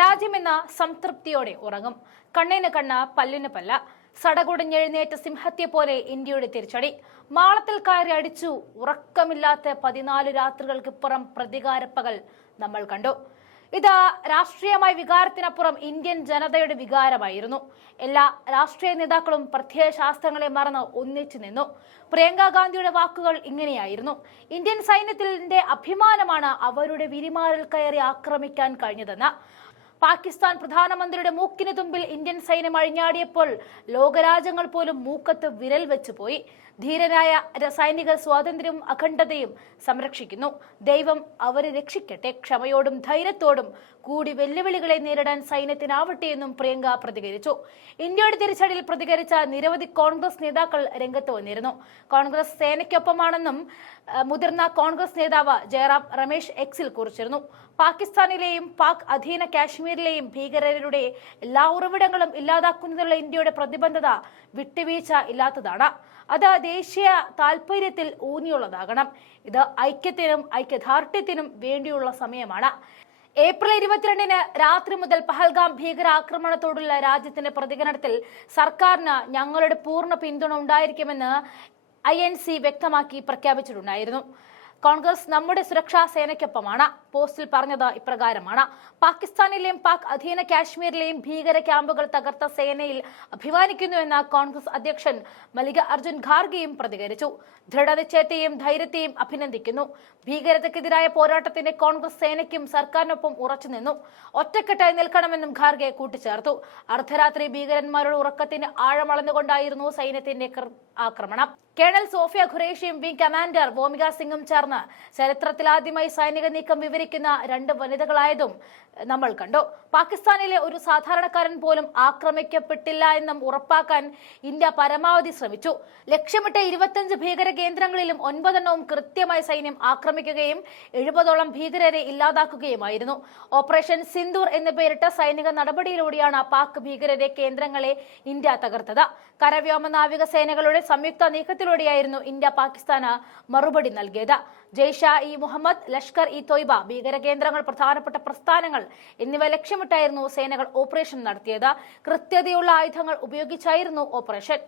രാജ്യമെന്ന സംതൃപ്തിയോടെ ഉറങ്ങും. കണ്ണിന് കണ്ണ് പല്ലിന് പല്ല. സടകുടഞ്ഞെഴുന്നേറ്റ സിംഹത്തെ പോലെ ഇന്ത്യയുടെ തിരിച്ചടി. മാളത്തിൽ കയറി അടിച്ചു. ഉറക്കമില്ലാത്ത പതിനാല് രാത്രികൾക്കിപ്പുറം പ്രതികാരപ്പകൽ നമ്മൾ കണ്ടു. ഇത് രാഷ്ട്രീയമായ വികാരത്തിനപ്പുറം ഇന്ത്യൻ ജനതയുടെ വികാരമായിരുന്നു. എല്ലാ രാഷ്ട്രീയ നേതാക്കളും പ്രത്യയശാസ്ത്രങ്ങളെ മറന്ന് ഒന്നിച്ചു നിന്നു. പ്രിയങ്ക ഗാന്ധിയുടെ വാക്കുകൾ ഇങ്ങനെയായിരുന്നു. ഇന്ത്യൻ സൈന്യത്തിന്റെ അഭിമാനമാണ് അവരുടെ വിരിമാറിൽ കയറി ആക്രമിക്കാൻ കഴിഞ്ഞതെന്ന്. പാകിസ്ഥാൻ പ്രധാനമന്ത്രിയുടെ മൂക്കിന് തുമ്പിൽ ഇന്ത്യൻ സൈന്യം അഴിഞ്ഞാടിയപ്പോൾ ലോകരാജ്യങ്ങൾ പോലും മൂക്കത്ത് വിരൽ വെച്ചു പോയി. ധീരരായ സൈനികർ സ്വാതന്ത്ര്യവും അഖണ്ഡതയും സംരക്ഷിക്കുന്നു. ദൈവം അവരെ രക്ഷിക്കട്ടെ. ക്ഷമയോടും ധൈര്യത്തോടും കൂടി വെല്ലുവിളികളെ നേരിടാൻ സൈന്യത്തിനാവട്ടെ എന്നും പ്രിയങ്ക പ്രതികരിച്ചു. ഇന്ത്യയുടെ തിരിച്ചടിയിൽ പ്രതികരിച്ച നിരവധി കോൺഗ്രസ് നേതാക്കൾ രംഗത്ത് വന്നിരുന്നു. കോൺഗ്രസ് സേനയ്ക്കൊപ്പമാണെന്നും മുതിർന്ന കോൺഗ്രസ് നേതാവ് ജയറാം രമേശ് എക്സിൽ കുറിച്ചിരുന്നു. പാകിസ്ഥാനിലെയും പാക് അധീന കാശ്മീരിലെയും ഭീകരരുടെ എല്ലാ ഉറവിടങ്ങളും ഇല്ലാതാക്കുന്നതിനുള്ള ഇന്ത്യയുടെ പ്രതിബദ്ധത വിട്ടുവീഴ്ച ഇല്ലാത്തതാണ്. അത് ദേശീയ താൽപര്യത്തിൽ ഊന്നിയുള്ളതാകണം. ഇത് ഐക്യത്തിനും ഐക്യദാർഢ്യത്തിനും വേണ്ടിയുള്ള സമയമാണ്. ഏപ്രിൽ ഇരുപത്തിരണ്ടിന് രാത്രി മുതൽ പഹൽഗാം ഭീകരാക്രമണത്തോടുള്ള രാജ്യത്തിന്റെ പ്രതികരണത്തിൽ സർക്കാരിന് ഞങ്ങളുടെ പൂർണ പിന്തുണ ഉണ്ടായിരിക്കുമെന്ന് ഐ വ്യക്തമാക്കി പ്രഖ്യാപിച്ചിട്ടുണ്ടായിരുന്നു. കോൺഗ്രസ് നമ്മുടെ സുരക്ഷാ സേനയ്ക്കൊപ്പമാണ്. പോസ്റ്റിൽ പറഞ്ഞത് ഇപ്രകാരമാണ്. പാകിസ്ഥാനിലെയും പാക് അധീന കാശ്മീരിലെയും ഭീകര ക്യാമ്പുകൾ തകർത്ത സേനയിൽ അഭിമാനിക്കുന്നുവെന്ന് കോൺഗ്രസ് അധ്യക്ഷൻ മല്ലിക അർജുൻ ഖാർഗെയും പ്രതികരിച്ചു. ദൃഢനിശ്ചയത്തെയും ധൈര്യത്തെയും അഭിനന്ദിക്കുന്നു. ഭീകരതയ്ക്കെതിരായ പോരാട്ടത്തിന് കോൺഗ്രസ് സേനയ്ക്കും സർക്കാരിനൊപ്പം ഉറച്ചുനിന്നു. ഒറ്റക്കെട്ടായി നിൽക്കണമെന്നും ഖാർഗെ കൂട്ടിച്ചേർത്തു. അർദ്ധരാത്രി ഭീകരന്മാരുടെ ഉറക്കത്തിന് ആഴമളന്നുകൊണ്ടായിരുന്നു സൈന്യത്തിന്റെ ആക്രമണം. കേണൽ സോഫിയ ഖുറേഷിയും വിംഗ് കമാൻഡർ വോമിക സിംഗും ചേർന്ന് ചരിത്രത്തിലാദ്യമായി സൈനിക നീക്കം വിവരിക്കുന്ന രണ്ട് വനിതകളായതും നമ്മൾ കണ്ടു. പാകിസ്ഥാനിലെ ഒരു സാധാരണക്കാരൻ പോലും ആക്രമിക്കപ്പെട്ടില്ല എന്നും ഉറപ്പാക്കാൻ ഇന്ത്യ പരമാവധി ശ്രമിച്ചു. ലക്ഷ്യമിട്ട ഇരുപത്തഞ്ച് ഭീകര കേന്ദ്രങ്ങളിലും ഒൻപതെണ്ണവും കൃത്യമായി സൈന്യം ആക്രമിക്കുകയും എഴുപതോളം ഭീകരരെ ഇല്ലാതാക്കുകയുമായിരുന്നു. ഓപ്പറേഷൻ സിന്ദൂർ എന്ന് പേരിട്ട സൈനിക നടപടിയിലൂടെയാണ് പാക് ഭീകരരെ കേന്ദ്രങ്ങളെ ഇന്ത്യ തകർത്തത്. കരവ്യോമ നാവിക സേനകളുടെ സംയുക്ത നീക്കത്തിലൂടെയായിരുന്നു ഇന്ത്യ പാകിസ്ഥാന് മറുപടി നൽകിയത്. ജയ്ഷ ഇ മുഹമ്മദ് ലഷ്കർ ഇ തൊയ്ബ ഭീകര കേന്ദ്രങ്ങൾ പ്രധാനപ്പെട്ട പ്രസ്ഥാനങ്ങൾ എന്നിവ ലക്ഷ്യമിട്ടായിരുന്നു സേനകൾ ഓപ്പറേഷൻ നടത്തിയത്. കൃത്യതയുള്ള ആയുധങ്ങൾ ഉപയോഗിച്ചായിരുന്നു ഓപ്പറേഷൻ.